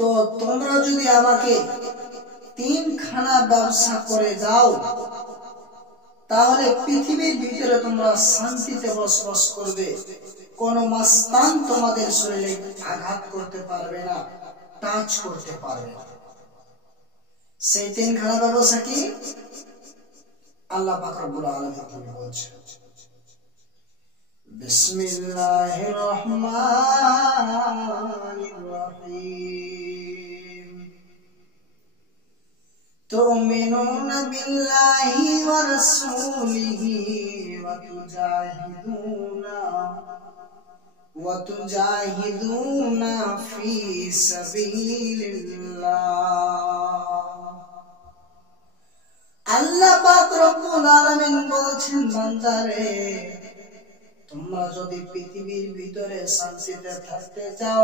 তো তোমরা যদি আমাকে তিনখানা ব্যবসা করে দাও তাহলে পৃথিবীর ভিতরে তোমরা শান্তিতে বসবাস করবে, কোনো মাস্তান তোমাদের শরীরে আঘাত করতে পারবে না, টাচ করতে পারবে না। সেই তিনখানা ব্যবসা কি? আল্লাহ পাক রব্বুল আলামিন বলছেন, বিসমিল্লাহির রহমানির রহিম, তুমিনুনা বিল্লাহি ওয়া রাসূলিহি ওয়া তুজাহিদুনা ফি সাবিলিল্লাহ। আল্লাহ পাক রব্বুল আলামিন বলছেন, বান্দারে তোমরা যদি পৃথিবীর ভিতরে শান্তিতে থাকতে চাও,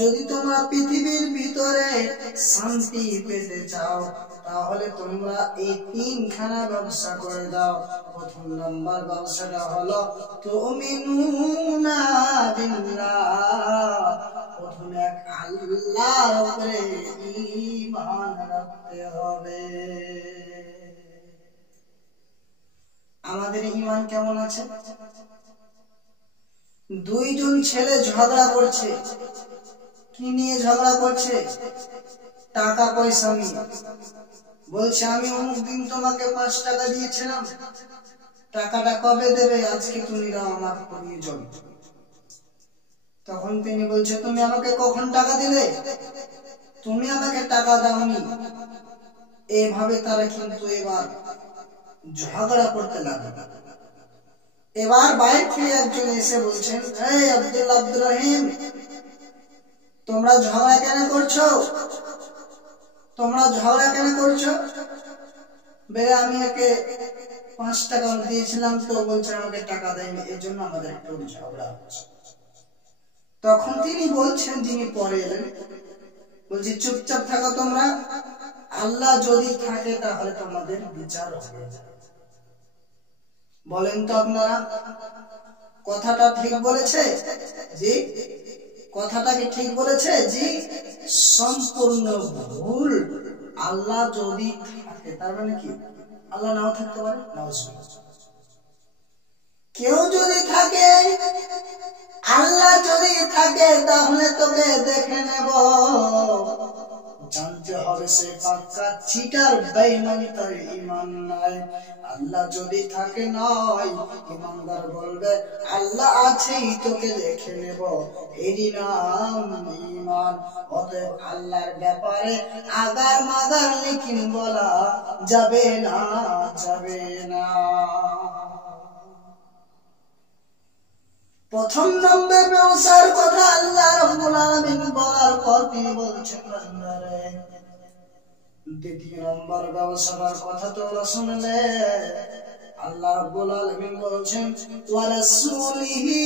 যদি তোমরা পৃথিবীর ভিতরে শান্তি পেতে চাও, তাহলে তোমরা এই তিনখানা ব্যবসা করে দাও। প্রথম নাম্বার ব্যবসাটা হলো তুমিনুনা বিল্লাহ, প্রথমে এক আল্লাহর উপরে ঈমান রাখতে হবে। আমাদের ঈমান কেমন আছে? দুইজন ছেলে ঝগড়া করছে, কি নিয়ে ঝগড়া করছে? টাকা পয়সা নিয়ে। বলছে আমি অমুক দিন তোমাকে 5 টাকা দিয়েছিলাম, টাকাটা কবে দেবে? আজকে তুমি দাও, আমাকে পড়িয়ে যাও। তখন তিনি বলছে, তুমি আমাকে কখন টাকা দিলে? তুমি আমাকে টাকা দাওনি। এইভাবে তারা কিন্তু এবার ঝগড়া করতে লাগলো। এবার বাইরে থেকে একজন এসে বলছেন, এই আব্দুল রহিম, তোমরা ঝগড়া কেন করছো? তোমরা ঝগড়া কেন করছো? বেরে আমি একে 5 টাকা দিয়েছিলাম, তো বলছে আমাকে টাকা দেয়নি, এই জন্য আমাদের একটু ঝগড়া হচ্ছে। তখন তিনি বলছেন, যিনি পরে এলেন, বলছি চুপচাপ থাকো তোমরা, আল্লাহ যদি থাকে তাহলে তোমাদের বিচার হবে। বলেন তো আপনারা, কথাটা ঠিক বলেছে? জি। কথাটা কি ঠিক বলেছে? জি। সম্পূর্ণ ভুল। আল্লাহ যদি থাকে, তার মানে কি? আল্লাহ নাও থাকতে পারে। কেউ যদি থাকে, আল্লাহ যদি থাকে, তাহলে তোকে দেখে নেব। জানতে হবে সে পাক্কা চিটার, বেঈমানি, তার ঈমান নাই। আল্লাহ যদি থাকে নয়, ঈমানদার বলবে আল্লাহ আছেই, তোকে দেখে নেব, এরই নাম ঈমান। অতএব আল্লাহর ব্যাপারে আগার মাগার লেকিন বলা যাবে না, যাবে না। প্রথম নম্বর ব্যবসার কথা আল্লাহ রাব্বুল আলামিন বলার পর তিনি বলছেন, বান্দারে দ্বিতীয় নম্বর ব্যবসার কথা তোমরা শুনলে। আল্লাহ রাব্বুল আলামিন বলছেন, ওয়া রাসূলিহি,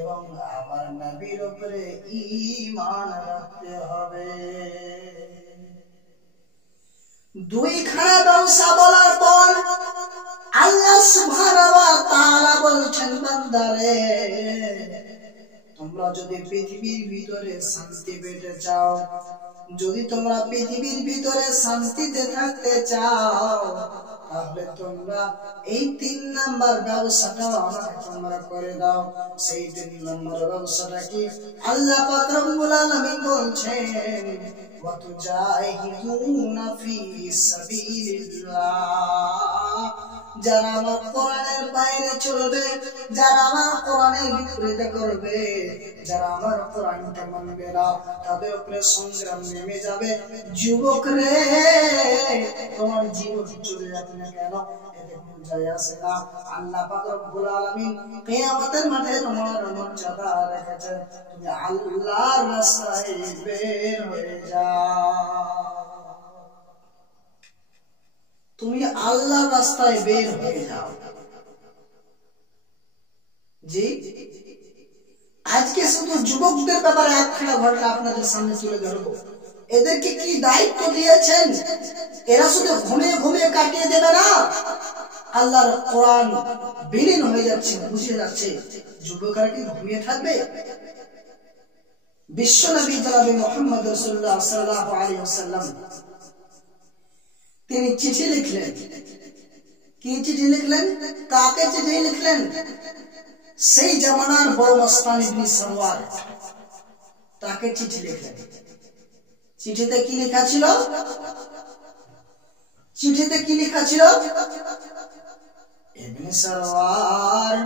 এবং আমার নবীর উপরে ঈমান রাখতে হবে। দুইখানা ব্যবসা বলার পর আল্লাহ সুবহানাহু ওয়া তাআলা বলছেন, বান্দারে তোমরা যদি পৃথিবীর ভিতরে শান্তি পেতে চাও, যদি তোমরা পৃথিবীর ভিতরে শান্তিতে থাকতে চাও, তাহলে তোমরা এই 3 নাম্বার ব্যবসাটা আমাকে তোমরা করে দাও। সেই 3 নাম্বার ব্যবসাটা কি? আল্লাহ পাক রব্বুল আলামিন বলছেন, ওয়া তুজাহিদুনা ফি সাবিলিল্লাহ। যারা আমার কোরআনের বাইরে চলবে, যারা আমার কোরআনের বিপরীতে করবে, যারা আমার কোরআনকে মানবে না, তাদের উপরে সংগ্রাম নেমে যাবে। যুবক রে, তোমার জীবন চলে যাবে না কেন, এতে কোনো যায় আসে না। আল্লাহ পাক রব্বুল আলামিন কিয়ামতের মাঠে তোমার মর্যাদা রেখেছেন। তুমি আল্লাহর রাস্তায় বের হয়ে যাও, তুমি আল্লাহর রাস্তায় বের হয়ে যাও। জি। আজকে শুধু যুবকদের ব্যাপারে একখানা ঘটনা আপনাদের সামনে তুলে ধরবো। এদেরকে কি দায়িত্ব দিয়েছেন? এরা শুধু ঘুমিয়ে ঘুমিয়ে কাটিয়ে দেবে না। আল্লাহর কোরআন বিলীন হয়ে যাচ্ছে, বুঝে যাচ্ছে, যুবকরা কি ঘুমিয়ে থাকবে? বিশ্বনবী জনাবে মুহাম্মদ রাসূলুল্লাহ সাল্লাল্লাহু আলাইহি ওয়াসাল্লাম তিনি চিঠি লিখলেন। কি চিঠি লিখলেন? কাকে চিঠি লিখলেন? সেই জামানার বড় মস্তান ইবনে সারওয়ার, তাকে চিঠি লিখলেন। চিঠিতে কি লেখা ছিল? চিঠিতে কি লেখা ছিল? ইবনে সারওয়ার,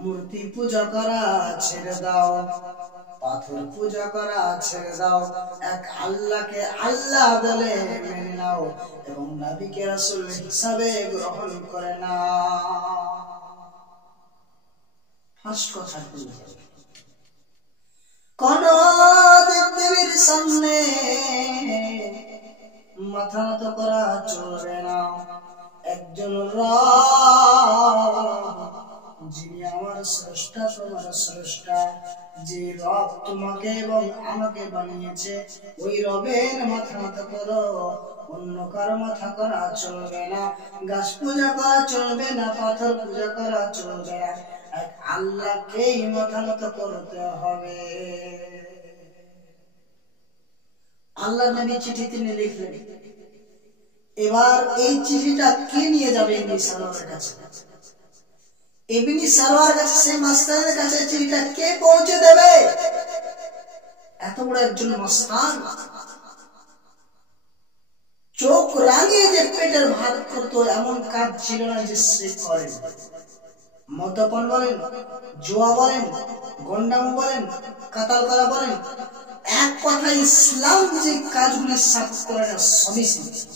মূর্তি পূজা করা ছেড়ে দাও, পাথর পূজা করা ছেড়ে দাও, এক আল্লাহকে আল্লাহ বলে মেনে নাও এবং নবীকে রাসূল হিসাবে গ্রহণ করে নাও। ফার্স্ট কথা কি? কোন দেবদেবীর সামনে মাথা নত করা চলবে না। একজন রব, যিনি আমার স্রষ্টা, তোমার স্রষ্টা, যে রব তোমাকে এবং আমাকে বানিয়েছে, ওই রবের মাথা নত করো। অন্য কারো মাথা করা চলবে না, গাছ পূজা করা চলবে না, পাথর পূজা করা চলবে না, এক আল্লাহকেই মাথা নত করতে হবে। আল্লাহর নবী চিঠি তিনি লিখলেন। এবার এই চিঠিটা কে নিয়ে যাবে ইবনে সারওয়ারের কাছে? ইবনে সারওয়ারের কাছে, সেই মাস্তানের কাছে চিঠিটা কে পৌঁছে দেবে? এত বড় একজন মাস্তান, চোখ রাঙিয়ে যে পেটের ভাত করতো এমন কাজ ছিল না যে সে করেন। মদ্যপান বলেন, জুয়া বলেন, গন্ডামো বলেন, কাতাল করা বলেন, এক কথা ইসলাম যে কাজগুলি সাথে করে না সবই শিখেছে।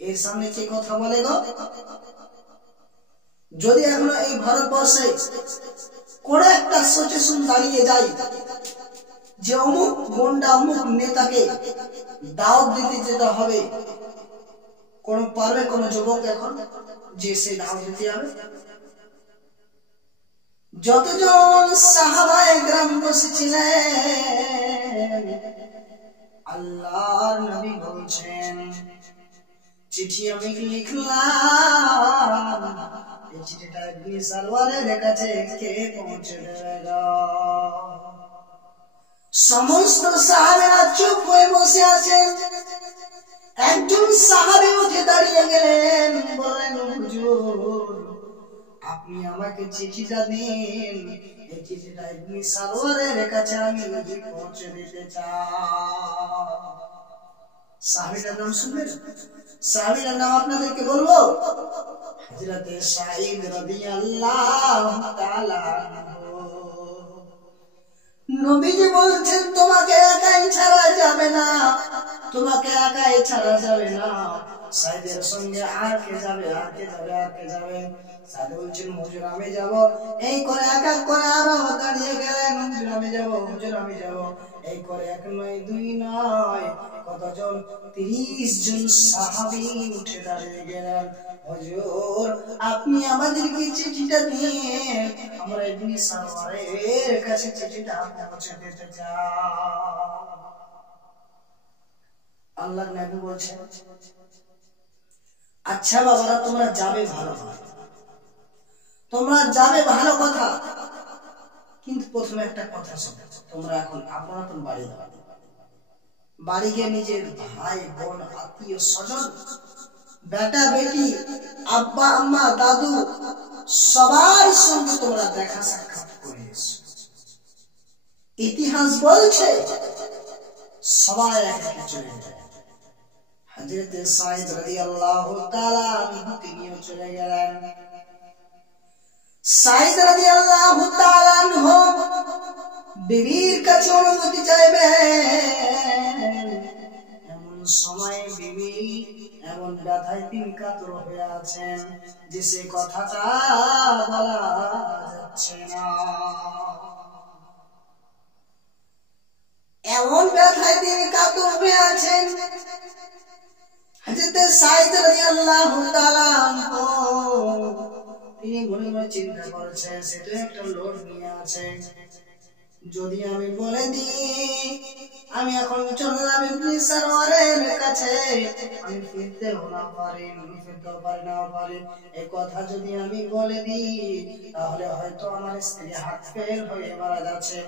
এর সামনে কে কথা বলে গো? যদি এখনো এই ভারতবর্ষে কোন একটা সচেতন দাঁড়িয়ে যায় যে অমুক গন্ডা অমুক নেতাকে দাওয়াত দিতে যেতে হবে, কোন পারবে কোন যুবক এখন যে সে দাওয়াত দিতে হবে? যতজন সাহাবায়ে কেরাম বসেছিলেন, আল্লাহর নবী বলছেন চিঠি আমি লিখলাম, এই চিঠিটা ইবনে সারওয়ারের কাছে কে পৌঁছে দেবে? সমস্ত সাহাবীরা চুপ হয়ে বসে আছেন। একজন সাহাবী উঠে দাঁড়িয়ে গেলেন, বললেন হুজুর আপনি আমাকে চিঠিটা দিন, এই চিঠিটা ইবনে সারওয়ারের কাছে আমি পৌঁছে দিতে চাই। সাহাবীটার নাম শুনবেন? সাহাবীটার নাম আপনাদেরকে বলবো, হযরতে সাঈদ রাদিয়াল্লাহু তাআলা আনহু। নবীজি বলছেন তোমাকে একাই ছাড়া যাবে না, তোমাকে একাই ছাড়া যাবে না, সাঈদের সঙ্গে আর কে যাবে, আর কে যাবে, আর কে যাবে? সাঈদ বলছেন হুজুর আমি যাব। এই করে এক এক করে আরো দাঁড়িয়ে গেলেন, হুজুর আমি যাব, হুজুর আমি যাব। এই করে এক নয় দুই নয়, কতজন 30 জন সাহাবী উঠে দাঁড়িয়ে গেলেন, হুজুর আপনি আমাদেরকে চিঠিটা দিয়ে আমরা ইবনে সারওয়ারের কাছে চিঠিটা পৌঁছে দিতে চাই। আল্লাহর নবী বলছেন আচ্ছা বাবারা তোমরা যাবে ভালো কথা, তোমরা যাবে ভালো কথা, কিন্তু প্রথমে একটা কথা শোনো, তোমরা এখন আপন আপন বাড়ি যাবে, বাড়ি গিয়ে নিজের ভাই বোন আত্মীয় স্বজন বেটা বেটি আব্বা আম্মা দাদু সবার সঙ্গে তোমরা দেখা সাক্ষাৎ করে এসো। ইতিহাস বলছে সবাই একে চলে যায়। হযরতে সাঈদ রাদিয়াল্লাহু তাআলা আনহু তিনিও চলে গেলেন। সাঈদ রাদিয়াল্লাহু তাআলা আনহু বিবির কাছে অনুমতি চাইবেন, এমন সময় বিবি এমন ব্যথায় তিনি কাতর হয়ে আছেন যে সে কথাটা বলা যাচ্ছে না। এমন ব্যথায় তিনি কাতর হয়ে আছেন, হযরতে সাঈদ রাদিয়াল্লাহু তাআলা আনহু তিনি মনে মনে চিন্তা করছেন সেটা একটা লোক নিয়ে আছে, যদি আমি বলে দিই আমি এখন চললাম ইবনে সারওয়ারের কাছে, আমি ফিরতেও পারি না পারি। এই কথা যদি আমি বলে দিই তাহলে হয়তো আমার স্ত্রী হাত ফেল হয়ে মারা যাচ্ছে।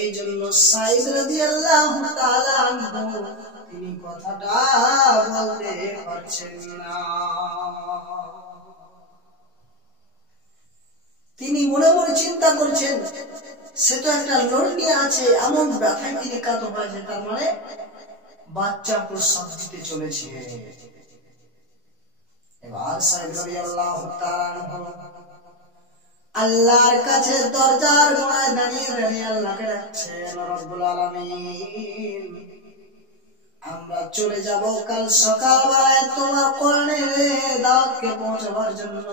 এই জন্য সাইদ রাদিয়াল্লাহু তাআলা আনহু তিনি কথাটা বলতে পারছেন না। তিনি মনে মনে চিন্তা করছেন সে তো একটা লোড নিয়ে আছে, এমন ব্যথায় তিনি কাতর হয়েছে, তার মানে বাচ্চা প্রসব দিতে চলেছে। এবার সাইদ রাদিয়াল্লাহু তাআলা আল্লাহর কাছে দরজার গোড়ায় দাঁড়িয়ে আল্লাহকে ডাকছেন, রব্বুল আলামিন আমরা চলে যাব কাল সকালবেলায় তোমার কোরআনের দাওয়াতকে পৌঁছাবার জন্য,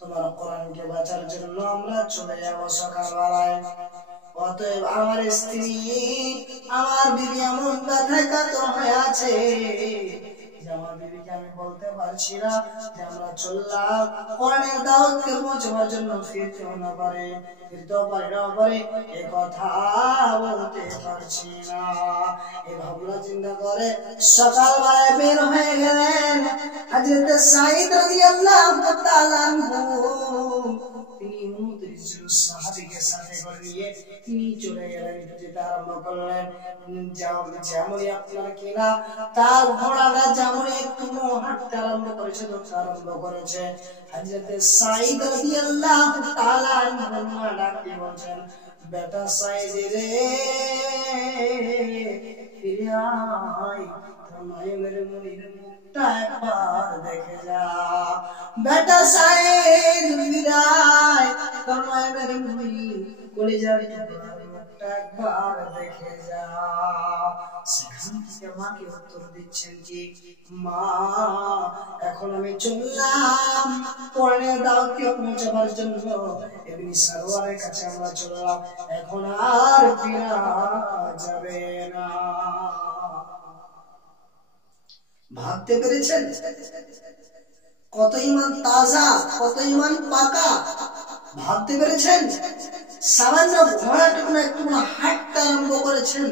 তোমার কোরআনকে বাঁচার জন্য আমরা চলে যাব সকালবেলায়। অতএব আমার স্ত্রী আমার বিবি এমন ব্যথায় কাতর হয়ে আছে যে আমার বিবিকে আমি বলতে পারছি না যে আমরা চললাম কোরআনের দাওয়াতকে পৌঁছাবার জন্য, ফিরতেও পারি এ কথা বলতে পারছি না। এই ভাবনা চিন্তা করে সকালবেলায় বের হয়ে গেলেন হযরত সাঈদ রাদিয়াল্লাহু তাআলা আনহু। তিনি 29 জন সাহাবীকে সাথে করে নিয়ে তিনি চলে গেলেন, যেতে আরম্ভ করলেন। যেমনই আপনার কিনা তার ঘোড়াটা যেমন একটু হাঁটতে আরম্ভ করেছে, দৌড়তে আরম্ভ করেছে, হযরত সাঈদ রাদিয়াল্লাহু তাআলা আনহু ডাকতে বলছেন, বেটা সাঈদ রে ফিরে আয়, তোর মায়ের মনির মুখটা একবার দেখে যা। বেটা সাঈদ ফিরে আয়, তোর মায়ের মনির কলিজার টুকরার মুখটা একবার দেখে যা। সেখান থেকে মাকে উত্তর দিচ্ছেন কি, মা এখন আমি চললাম কোরআনের দাওয়াতকে পৌঁছাবার জন্য, ইবনে সারওয়ারের কাছে আমরা চললাম, এখন আর ফিরা যাবে না। ভাবতে পেরেছেন কত ইমান তাজা, কত ইমান পাকা? ভাবতে পেরেছেন সামান্য ঘোড়াটুকু একটু হাঁটতে আরম্ভ করেছেন,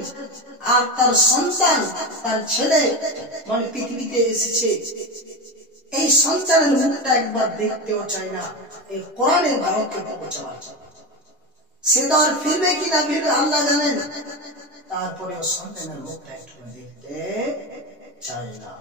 আর তার সন্তান, তার ছেলে মানে পৃথিবীতে এসেছে, এই সন্তানের মুখটা একবার দেখতেও চায় না এই কোরআনের দাওয়াতকে পৌঁছাবার জন্য। সে তো আর ফিরবে কিনা ফিরবে আল্লাহ জানেন, তারপরেও সন্তানের মুখটা একটু দেখতে চায় না।